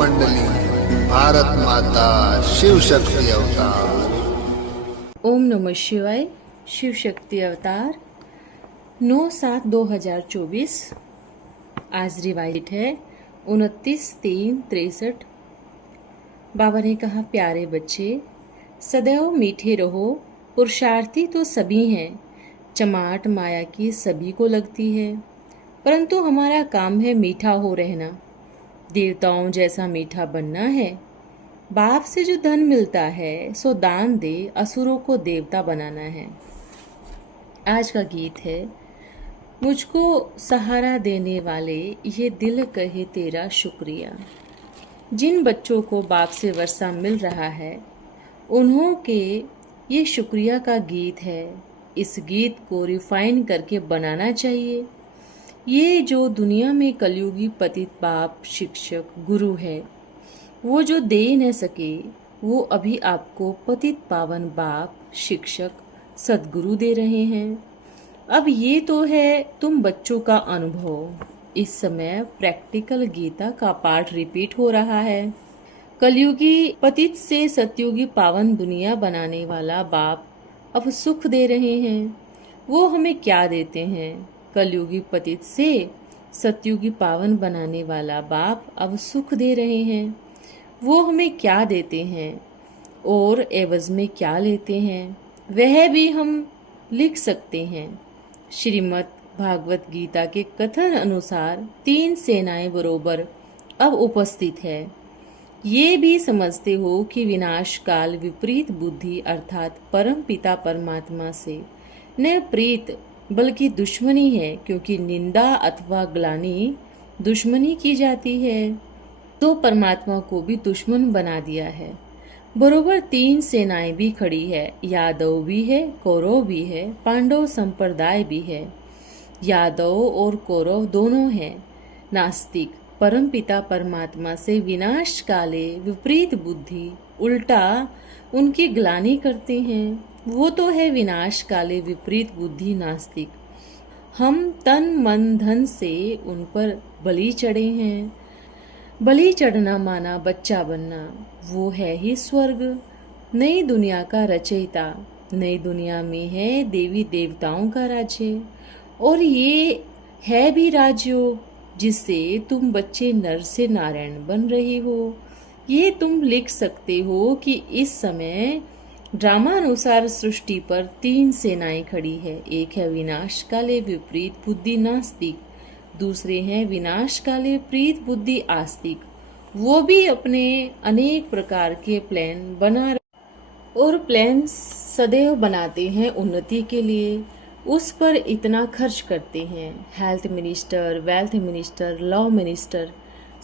मंडली, भारत माता शिव शक्ति अवतार। ओम नमः शिवाय। शिव शक्ति अवतार 9/7/2024। आज रिवाइट है 29/3/63। बाबा ने कहा, प्यारे बच्चे सदैव मीठे रहो। पुरुषार्थी तो सभी हैं, चमाट माया की सभी को लगती है, परंतु हमारा काम है मीठा हो रहना, देवताओं जैसा मीठा बनना है। बाप से जो धन मिलता है सो दान दे, असुरों को देवता बनाना है। आज का गीत है, मुझको सहारा देने वाले ये दिल कहे तेरा शुक्रिया। जिन बच्चों को बाप से वर्षा मिल रहा है उन्हों के ये शुक्रिया का गीत है। इस गीत को रिफाइन करके बनाना चाहिए। ये जो दुनिया में कलयुगी पतित बाप शिक्षक गुरु है, वो जो दे न सके वो अभी आपको पतित पावन बाप शिक्षक सद्गुरु दे रहे हैं। अब ये तो है तुम बच्चों का अनुभव। इस समय प्रैक्टिकल गीता का पाठ रिपीट हो रहा है। कलयुगी पतित से सतयुगी पावन दुनिया बनाने वाला बाप अब सुख दे रहे हैं। वो हमें क्या देते हैं? कलयुगी पतित से सतयुगी पावन बनाने वाला बाप अब सुख दे रहे हैं। वो हमें क्या देते हैं और एवज में क्या लेते हैं, वह भी हम लिख सकते हैं। श्रीमद् भागवत गीता के कथन अनुसार 3 सेनाएं बरोबर अब उपस्थित है। ये भी समझते हो कि विनाश काल विपरीत बुद्धि अर्थात परम पिता परमात्मा से न प्रीत बल्कि दुश्मनी है, क्योंकि निंदा अथवा ग्लानि दुश्मनी की जाती है तो परमात्मा को भी दुश्मन बना दिया है। बरोबर 3 सेनाएं भी खड़ी है, यादव भी है, कौरव भी है, पांडव संप्रदाय भी है। यादव और कौरव दोनों हैं नास्तिक। परम पिता परमात्मा से विनाश काले विपरीत बुद्धि उल्टा उनकी ग्लानि करते हैं। वो तो है विनाश काले विपरीत बुद्धि नास्तिक। हम तन मन धन से उन पर बलि चढ़े हैं। बलि चढ़ना माना बच्चा बनना, वो है ही स्वर्ग। नई दुनिया का रचयिता। नई दुनिया में है देवी देवताओं का राज्य, और ये है भी राजयोग जिससे तुम बच्चे नर से नारायण बन रहे हो। ये तुम लिख सकते हो कि इस समय ड्रामानुसार सृष्टि पर 3 सेनाएं खड़ी है। एक है विनाश काले विपरीत बुद्धि नास्तिक, दूसरे हैं विनाश काले विपरीत बुद्धि आस्तिक। वो भी अपने अनेक प्रकार के प्लान बना और प्लान सदैव बनाते हैं उन्नति के लिए। उस पर इतना खर्च करते हैं। Health minister, wealth minister, law minister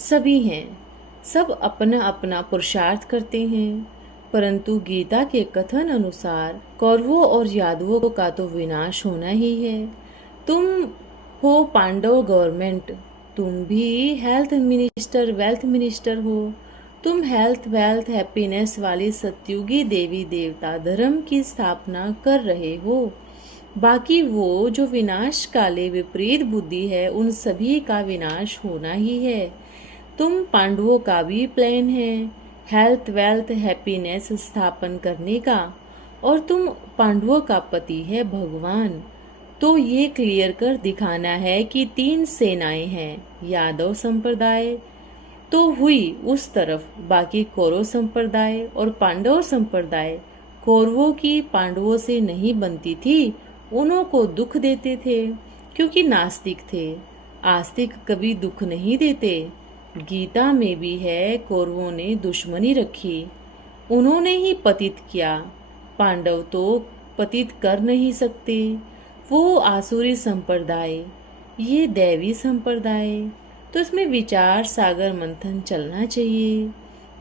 सभी हैं। सब अपना अपना पुरुषार्थ करते हैं, परंतु गीता के कथन अनुसार कौरवों और यादवों का तो विनाश होना ही है। तुम हो पांडव गवर्नमेंट, तुम भी हेल्थ मिनिस्टर वेल्थ मिनिस्टर हो। तुम हेल्थ वेल्थ हैप्पीनेस वाली सतयुगी देवी देवता धर्म की स्थापना कर रहे हो। बाकी वो जो विनाश काले विपरीत बुद्धि है, उन सभी का विनाश होना ही है। तुम पांडवों का भी प्लान है हेल्थ वेल्थ हैप्पीनेस स्थापन करने का, और तुम पांडवों का पति है भगवान। तो ये क्लियर कर दिखाना है कि 3 सेनाएं हैं। यादव संप्रदाय तो हुई उस तरफ, बाकी कौरव संप्रदाय और पांडव संप्रदाय। कौरवों की पांडवों से नहीं बनती थी, उन्हों को दुख देते थे क्योंकि नास्तिक थे। आस्तिक कभी दुख नहीं देते। गीता में भी है, कौरवों ने दुश्मनी रखी, उन्होंने ही पतित किया। पांडव तो पतित कर नहीं सकते, वो आसुरी संप्रदाय, ये दैवी संप्रदाय। तो इसमें विचार सागर मंथन चलना चाहिए।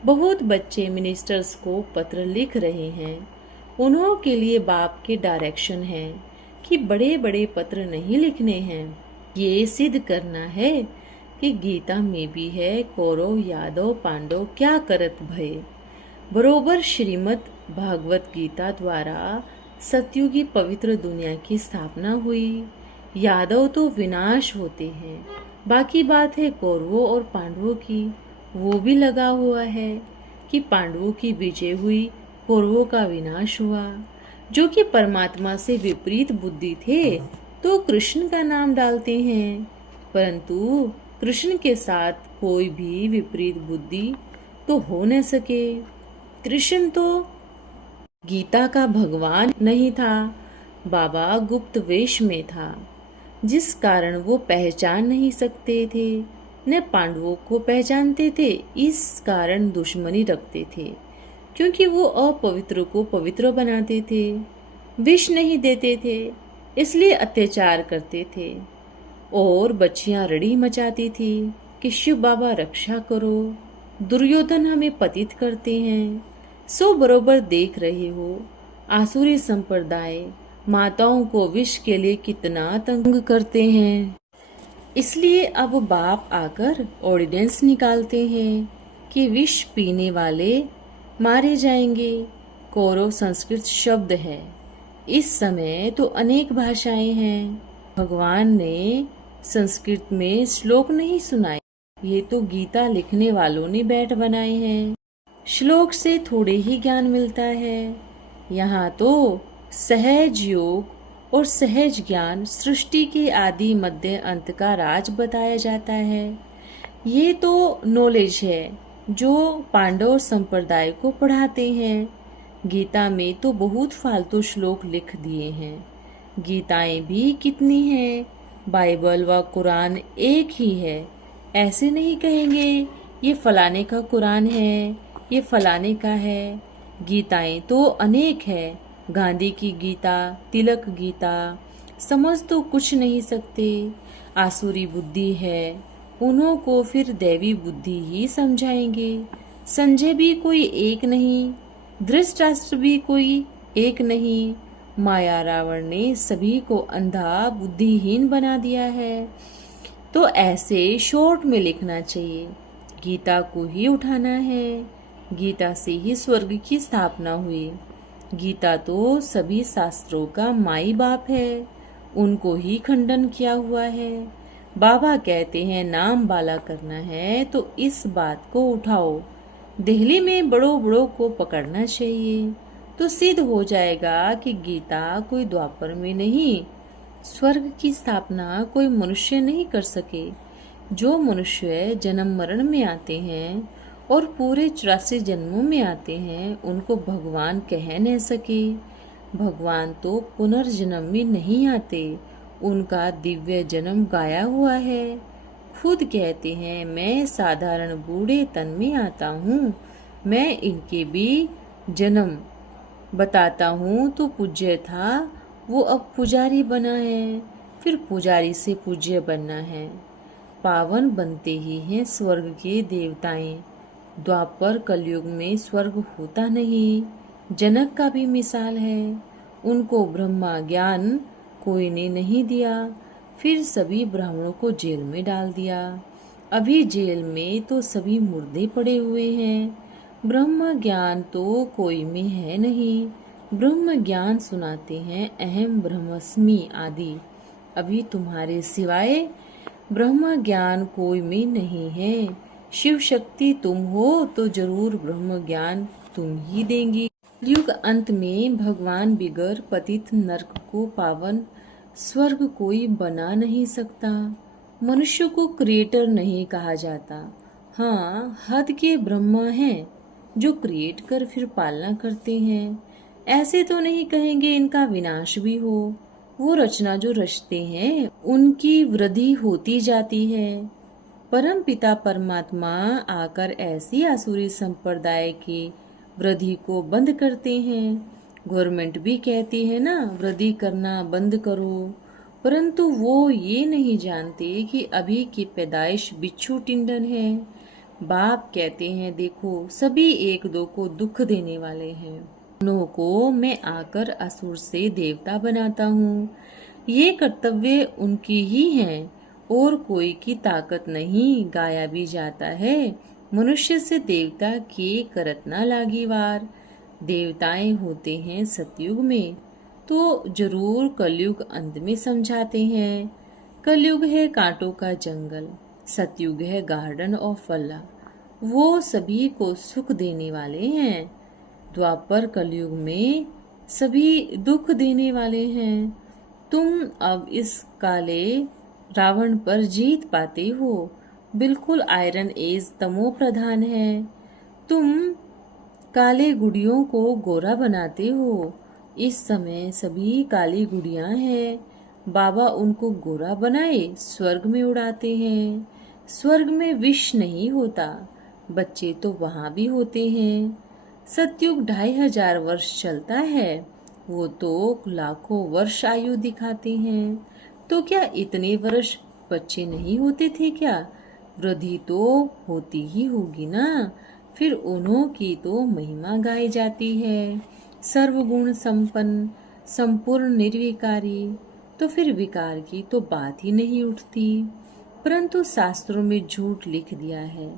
बहुत बच्चे मिनिस्टर्स को पत्र लिख रहे हैं। उन्हों के लिए बाप के डायरेक्शन है कि बड़े बड़े पत्र नहीं लिखने हैं। ये सिद्ध करना है कि गीता में भी है, कौरव यादव पांडव क्या करत भय। बरोबर श्रीमद् भागवत गीता द्वारा सतयुगी पवित्र दुनिया की स्थापना हुई। यादव तो विनाश होते हैं, बाकी बात है कौरवों और पांडवों की। वो भी लगा हुआ है कि पांडवों की विजय हुई, कौरवों का विनाश हुआ। जो कि परमात्मा से विपरीत बुद्धि थे तो कृष्ण का नाम डालते हैं, परंतु कृष्ण के साथ कोई भी विपरीत बुद्धि तो हो न सके। कृष्ण तो गीता का भगवान नहीं था, बाबा गुप्त वेश में था, जिस कारण वो पहचान नहीं सकते थे, न पांडवों को पहचानते थे। इस कारण दुश्मनी रखते थे, क्योंकि वो अपवित्र को पवित्र बनाते थे, विष नहीं देते थे, इसलिए अत्याचार करते थे। और बच्चियां रड़ी मचाती थी कि शिव बाबा रक्षा करो, दुर्योधन हमें पतित करते हैं। सो बरोबर देख रहे हो आसुरी संप्रदाय माताओं को विष के लिए कितना तंग करते हैं। इसलिए अब बाप आकर ऑर्डिनेंस निकालते हैं कि विष पीने वाले मारे जाएंगे। कौरव संस्कृत शब्द है। इस समय तो अनेक भाषाएं हैं। भगवान ने संस्कृत में श्लोक नहीं सुनाए, ये तो गीता लिखने वालों ने बैठ बनाए हैं। श्लोक से थोड़े ही ज्ञान मिलता है। यहाँ तो सहज योग और सहज ज्ञान, सृष्टि के आदि मध्य अंत का राज बताया जाता है। ये तो नॉलेज है जो पांडव संप्रदाय को पढ़ाते हैं। गीता में तो बहुत फालतू श्लोक लिख दिए हैं। गीताएं भी कितनी हैं, बाइबल व कुरान एक ही है। ऐसे नहीं कहेंगे ये फलाने का कुरान है, ये फलाने का है। गीताएं तो अनेक है। गांधी की गीता, तिलक गीता, समझ तो कुछ नहीं सकते। आसुरी बुद्धि है, उन्हों को फिर दैवी बुद्धि ही समझाएंगे। संजय भी कोई एक नहीं, धृतराष्ट्र भी कोई एक नहीं। माया रावण ने सभी को अंधा बुद्धिहीन बना दिया है। तो ऐसे शॉर्ट में लिखना चाहिए। गीता को ही उठाना है। गीता से ही स्वर्ग की स्थापना हुई। गीता तो सभी शास्त्रों का माई बाप है, उनको ही खंडन किया हुआ है। बाबा कहते हैं नाम बाला करना है तो इस बात को उठाओ। दिल्ली में बड़ों बड़ों को पकड़ना चाहिए तो सिद्ध हो जाएगा कि गीता कोई द्वापर में नहीं, स्वर्ग की स्थापना कोई मनुष्य नहीं कर सके। जो मनुष्य जन्म मरण में आते हैं और पूरे 84 जन्मों में आते हैं, उनको भगवान कह न सके। भगवान तो पुनर्जन्म में नहीं आते, उनका दिव्य जन्म गाया हुआ है। खुद कहते हैं मैं साधारण बूढ़े तन में आता हूँ, मैं इनके भी जन्म बताता हूँ। तो पूज्य था वो अब पुजारी बना है, फिर पुजारी से पूज्य बनना है। पावन बनते ही हैं स्वर्ग के देवताएं। द्वापर कलयुग में स्वर्ग होता नहीं। जनक का भी मिसाल है, उनको ब्रह्मा ज्ञान कोई ने नहीं दिया, फिर सभी ब्राह्मणों को जेल में डाल दिया। अभी जेल में तो सभी मुर्दे पड़े हुए हैं। ब्रह्म ज्ञान तो कोई में है नहीं। ब्रह्म ज्ञान सुनाते हैं अहम ब्रह्मस्मि आदि। अभी तुम्हारे सिवाय ब्रह्म ज्ञान कोई में नहीं है। शिव शक्ति तुम हो तो जरूर ब्रह्म ज्ञान तुम ही देंगी। युग अंत में भगवान बिगर पतित नरक को पावन स्वर्ग कोई बना नहीं सकता। मनुष्य को क्रिएटर नहीं कहा जाता। हाँ, हद के ब्रह्मा हैं जो क्रिएट कर फिर पालना करते हैं। ऐसे तो नहीं कहेंगे इनका विनाश भी हो। वो रचना जो रचते हैं उनकी वृद्धि होती जाती है। परम पिता परमात्मा आकर ऐसी आसुरी संप्रदाय की वृद्धि को बंद करते हैं। गवर्नमेंट भी कहती है ना वृद्धि करना बंद करो, परंतु वो ये नहीं जानते कि अभी की पैदाइश बिच्छू टिंडन है। बाप कहते हैं देखो सभी एक दो को दुख देने वाले हैं, उन्हों को मैं आकर असुर से देवता बनाता हूँ। ये कर्तव्य उनकी ही है और कोई की ताकत नहीं। गाया भी जाता है मनुष्य से देवता के करत ना लागी वार। देवताएं होते हैं सतयुग में तो जरूर कलयुग अंत में समझाते हैं। कलयुग है कांटों का जंगल, सतयुग है गार्डन ऑफ अल्लाह। वो सभी को सुख देने वाले हैं। द्वापर कलयुग में सभी दुख देने वाले हैं। तुम अब इस काले रावण पर जीत पाते हो। बिल्कुल आयरन एज तमो प्रधान है। तुम काले गुड़ियों को गोरा बनाते हो। इस समय सभी काली गुड़ियां हैं। बाबा उनको गोरा बनाए स्वर्ग में उड़ाते हैं। स्वर्ग में विष नहीं होता, बच्चे तो वहां भी होते हैं। सतयुग 2500 वर्ष चलता है, वो तो लाखों वर्ष आयु दिखाते हैं। तो क्या इतने वर्ष बच्चे नहीं होते थे क्या? वृद्धि तो होती ही होगी ना। फिर उन्हों की तो महिमा गाई जाती है। सर्वगुण संपन्न, संपूर्ण निर्विकारी। तो फिर विकार की तो बात ही नहीं उठती। परंतु शास्त्रों में झूठ लिख दिया है।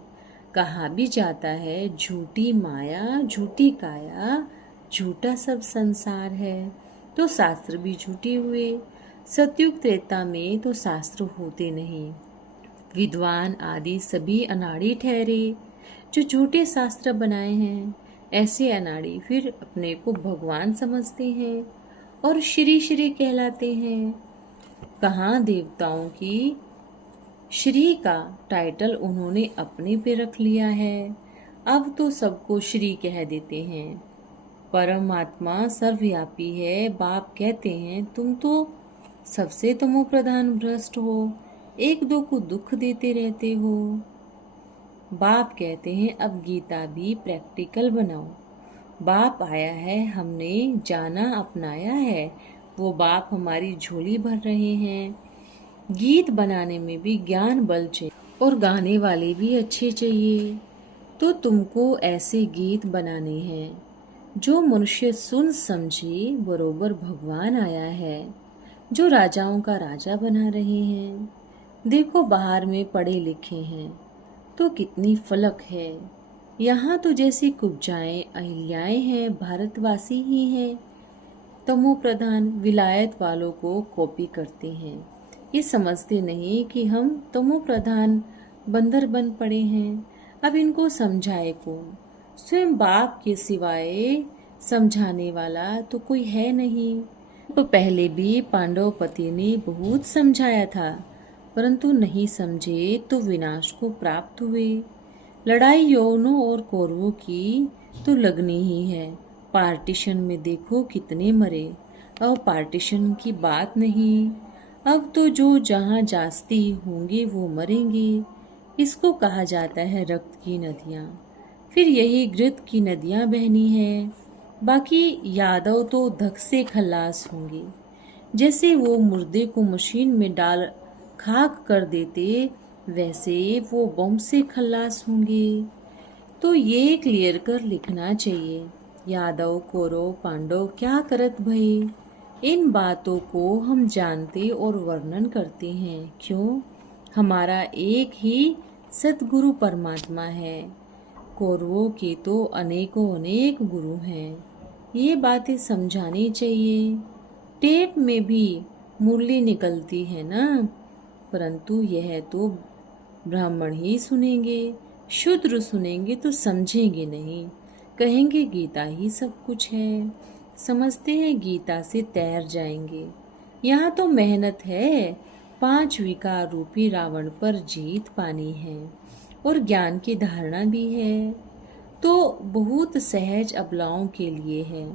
कहा भी जाता है झूठी माया झूठी काया, झूठा सब संसार है। तो शास्त्र भी झूठे हुए। सतयुग त्रेता में तो शास्त्र होते नहीं। विद्वान आदि सभी अनाड़ी ठहरे। जो झूठे शास्त्र बनाए हैं, ऐसे अनाड़ी फिर अपने को भगवान समझते हैं और श्री श्री कहलाते हैं। कहाँ देवताओं की श्री का टाइटल उन्होंने अपने पे रख लिया है। अब तो सबको श्री कह देते हैं। परमात्मा सर्वव्यापी है। बाप कहते हैं तुम तो सबसे तमो प्रधान भ्रष्ट हो, एक दो को दुख देते रहते हो। बाप कहते हैं अब गीता भी प्रैक्टिकल बनाओ। बाप आया है, हमने जाना अपनाया है। वो बाप हमारी झोली भर रहे हैं। गीत बनाने में भी ज्ञान बल चाहिए और गाने वाले भी अच्छे चाहिए। तो तुमको ऐसे गीत बनाने हैं जो मनुष्य सुन समझे बरोबर भगवान आया है, जो राजाओं का राजा बना रहे हैं। देखो बाहर में पढ़े लिखे हैं तो कितनी फलक है। यहाँ तो जैसी कुब्जाएं अहिल्याएं हैं, भारतवासी ही हैं। तमो प्रधान विलायत वालों को कॉपी करते हैं। ये समझते नहीं कि हम तमो प्रधान बंदर बन पड़े हैं। अब इनको समझाए कौन? स्वयं बाप के सिवाय समझाने वाला तो कोई है नहीं। तो पहले भी पांडवपति ने बहुत समझाया था, परंतु नहीं समझे तो विनाश को प्राप्त हुए। लड़ाई यौनों और कौरवों की तो लगनी ही है। पार्टीशन में देखो कितने मरे। अब पार्टीशन की बात नहीं। अब तो जो जहाँ जास्ती होंगे वो मरेंगे। इसको कहा जाता है रक्त की नदियाँ। फिर यही घृत की नदियाँ बहनी है। बाकी यादव तो धक से खल्लास होंगे। जैसे वो मुर्दे को मशीन में डाल खाक कर देते, वैसे वो बम से खल्लास होंगे। तो ये क्लियर कर लिखना चाहिए। यादव कौरव पांडव क्या करत भई। इन बातों को हम जानते और वर्णन करते हैं। क्यों? हमारा एक ही सतगुरु परमात्मा है। कौरवों के तो अनेकों अनेक गुरु हैं। ये बातें समझानी चाहिए। टेप में भी मुरली निकलती है ना, परंतु यह तो ब्राह्मण ही सुनेंगे। शूद्र सुनेंगे तो समझेंगे नहीं, कहेंगे गीता ही सब कुछ है। समझते हैं गीता से तैर जाएंगे। यहाँ तो मेहनत है। 5 विकार रूपी रावण पर जीत पानी है और ज्ञान की धारणा भी है। तो बहुत सहज अबलाओं के लिए है,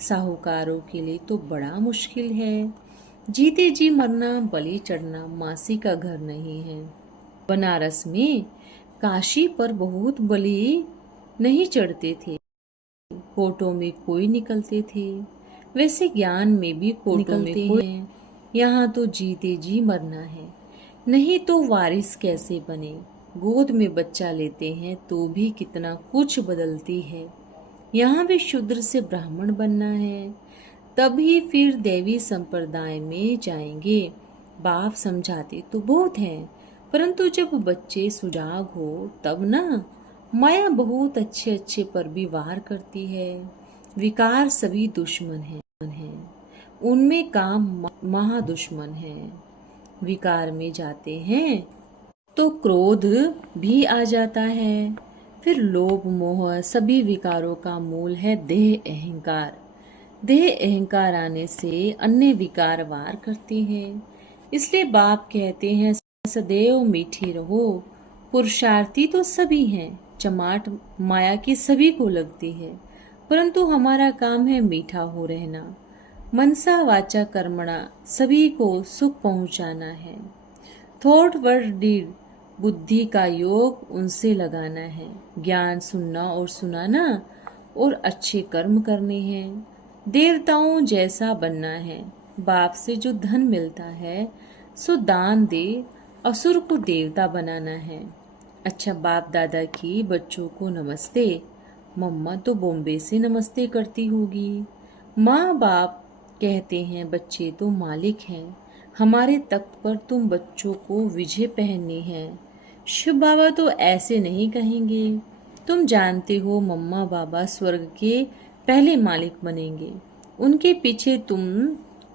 साहूकारों के लिए तो बड़ा मुश्किल है। जीते जी मरना, बलि चढ़ना मासी का घर नहीं है। बनारस में काशी पर बहुत बलि नहीं चढ़ते थे, कोर्टों में कोई निकलते थे। वैसे ज्ञान में भी कोर्टों में कोई हैं। यहाँ तो जीते जी मरना है, नहीं तो वारिस कैसे बने। गोद में बच्चा लेते हैं तो भी कितना कुछ बदलती है। यहाँ भी शूद्र से ब्राह्मण बनना है, तभी फिर देवी संप्रदाय में जाएंगे। बाप समझाते तो बहुत हैं, परंतु जब बच्चे सुजाग हो तब ना। माया बहुत अच्छे अच्छे पर भी वार करती है। विकार सभी दुश्मन हैं, उनमें काम महादुश्मन है। विकार में जाते हैं तो क्रोध भी आ जाता है। फिर लोभ मोह सभी विकारों का मूल है देह अहंकार। देह अहंकार आने से अन्य विकार वार करते हैं। इसलिए बाप कहते हैं सदैव मीठे रहो। पुरुषार्थी तो सभी हैं, चमाट माया की सभी को लगती है, परंतु हमारा काम है मीठा हो रहना। मनसा वाचा कर्मणा सभी को सुख पहुंचाना है। थॉट वर्ड डीड बुद्धि का योग उनसे लगाना है। ज्ञान सुनना और सुनाना और अच्छे कर्म करने हैं। देवताओं जैसा बनना है। बाप से जो धन मिलता है सो दान दे, असुर को देवता बनाना है। अच्छा बाप दादा की बच्चों को नमस्ते। मम्मा तो बॉम्बे से नमस्ते करती होगी। माँ बाप कहते हैं बच्चे तो मालिक हैं, हमारे तख्त पर तुम बच्चों को विजय पहननी है। शिव बाबा तो ऐसे नहीं कहेंगे। तुम जानते हो मम्मा बाबा स्वर्ग के पहले मालिक बनेंगे, उनके पीछे तुम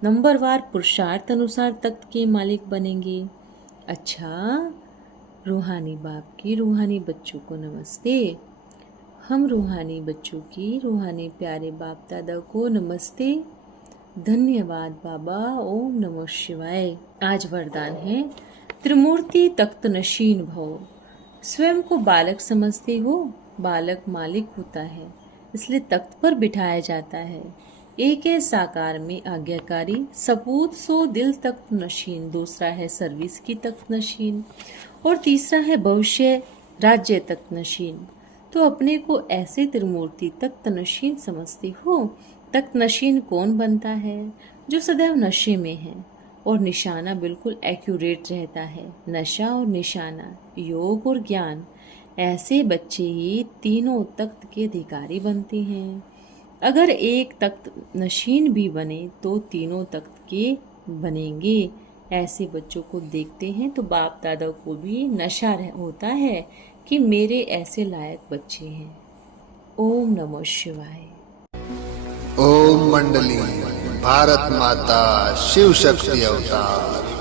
नंबरवार पुरुषार्थ अनुसार तख्त के मालिक बनेंगे। अच्छा रूहानी बाप की रूहानी बच्चों को नमस्ते। हम रूहानी बच्चों की रूहानी प्यारे बाप दादा को नमस्ते। धन्यवाद बाबा। ओम नमः शिवाय। आज वरदान है त्रिमूर्ति तख्त नशीन भव। स्वयं को बालक समझते हो, बालक मालिक होता है, इसलिए तख्त पर बिठाया जाता है। एक है साकार में आज्ञाकारी, सपूत सो दिल तख्त नशीन। दूसरा है सर्विस की तख्त नशीन और तीसरा है भविष्य राज्य तख्त नशीन। तो अपने को ऐसे त्रिमूर्ति तख्त नशीन समझते हो। तख्त नशीन कौन बनता है? जो सदैव नशे में है और निशाना बिल्कुल एक्यूरेट रहता है। नशा और निशाना, योग और ज्ञान, ऐसे बच्चे ही तीनों तख्त के अधिकारी बनते हैं। अगर एक तख्त नशीन भी बने तो तीनों तख्त के बनेंगे। ऐसे बच्चों को देखते हैं तो बाप दादा को भी नशा होता है कि मेरे ऐसे लायक बच्चे हैं। ओम नमः शिवाय। ओम मंडली भारत माता शिव शक्ति अवतार।